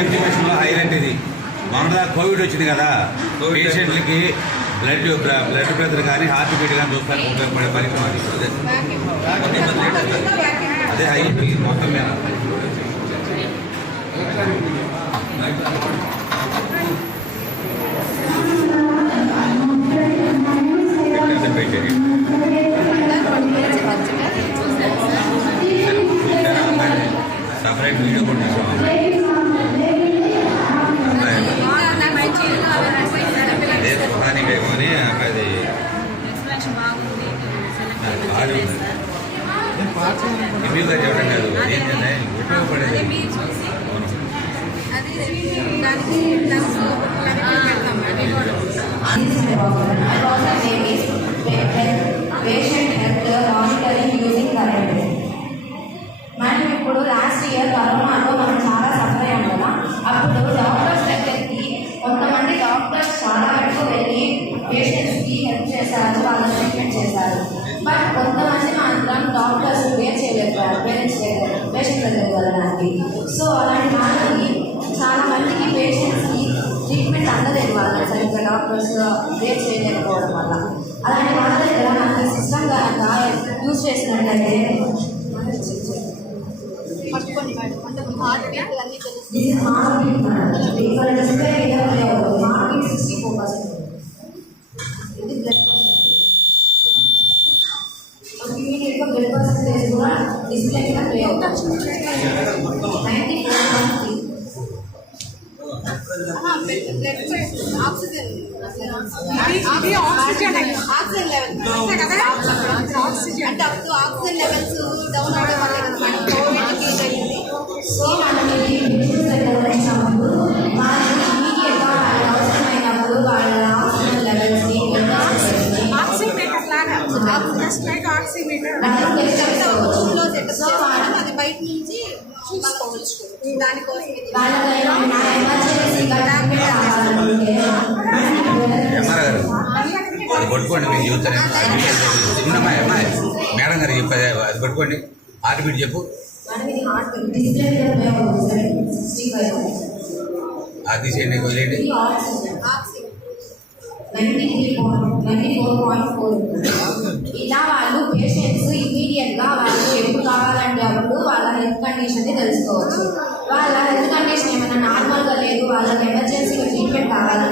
ఎగ్జిబిషన్లో హైలైట్ ఇది. మొన్న కోవిడ్ వచ్చింది కదా, పేషెంట్లకి బ్లడ్ ప్రెషర్ కానీ హార్ట్ బీట్ కానీ చూస్తానికి ఉపయోగపడే పరికరం అది. అదే హై మొత్తం మీద సపరేట్ వీడియో కూడా అని అది రివ్యూగా చెప్పడం కాదు, ఏంటంటే ఉపయోగపడేది. మనం ఇప్పుడు లాస్ట్ ఇయర్ కరోనాలో మనం చాలా సఫర్ అయ్యాం కదా. అప్పుడు డాక్టర్స్ దగ్గరికి కొంతమంది డాక్టర్స్ చాలా వరకు వెళ్ళి పేషెంట్స్కి హెల్ప్ చేశారు, వాళ్ళని ట్రీట్మెంట్ చేశారు. బట్ కొంతమంది మాత్రం డాక్టర్స్ వేర్ చేయలేకపోయారు పేషెంట్ దగ్గరికి వెళ్ళడానికి. సో అలాంటి వాళ్ళకి చాలా మందికి పేషెంట్స్కి ట్రీట్మెంట్ అందలేదు, వాళ్ళు సరిగ్గా డాక్టర్స్ వేర్ చేయలేకపోవడం వల్ల. అలాంటి వాళ్ళ దగ్గర మనకి సిస్టమ్ కనుక యూజ్ చేసినట్లయితే బ్లడ్ పర్సెంటేజ్ కూడా డిస్ప్లే మీద ప్లే అవుతుంది. ఆక్సిజన్ లెవెల్స్ డౌన్ అవడం వల్ల మనం కోవిడ్కి జరిగింది. సో మనం ఇమీడియట్గా వాళ్ళకి అవసరమైనప్పుడు వాళ్ళ ఆక్సిజన్ లెవెల్స్ని అది బయట నుంచి దానికోసం అది పట్టుకోండి, మీకు చెబుతాను. చిన్నమ్మాయి అమ్మాయి మేడం గారు చెప్పేది అది పట్టుకోండి. హార్ట్ బీట్ చెప్పు. అది తీసేయండి, వదిలేయండి. 94.4. ఇలా వాళ్ళు పేషెంట్స్ ఇమీడియట్గా వాళ్ళు ఎప్పుడు కావాలంటే అప్పుడు వాళ్ళ హెల్త్ కండిషన్ని తెలుసుకోవచ్చు. వాళ్ళ హెల్త్ కండిషన్ ఏమైనా నార్మల్గా లేదు, వాళ్ళకి ఎమర్జెన్సీగా ట్రీట్మెంట్ కావాలంటే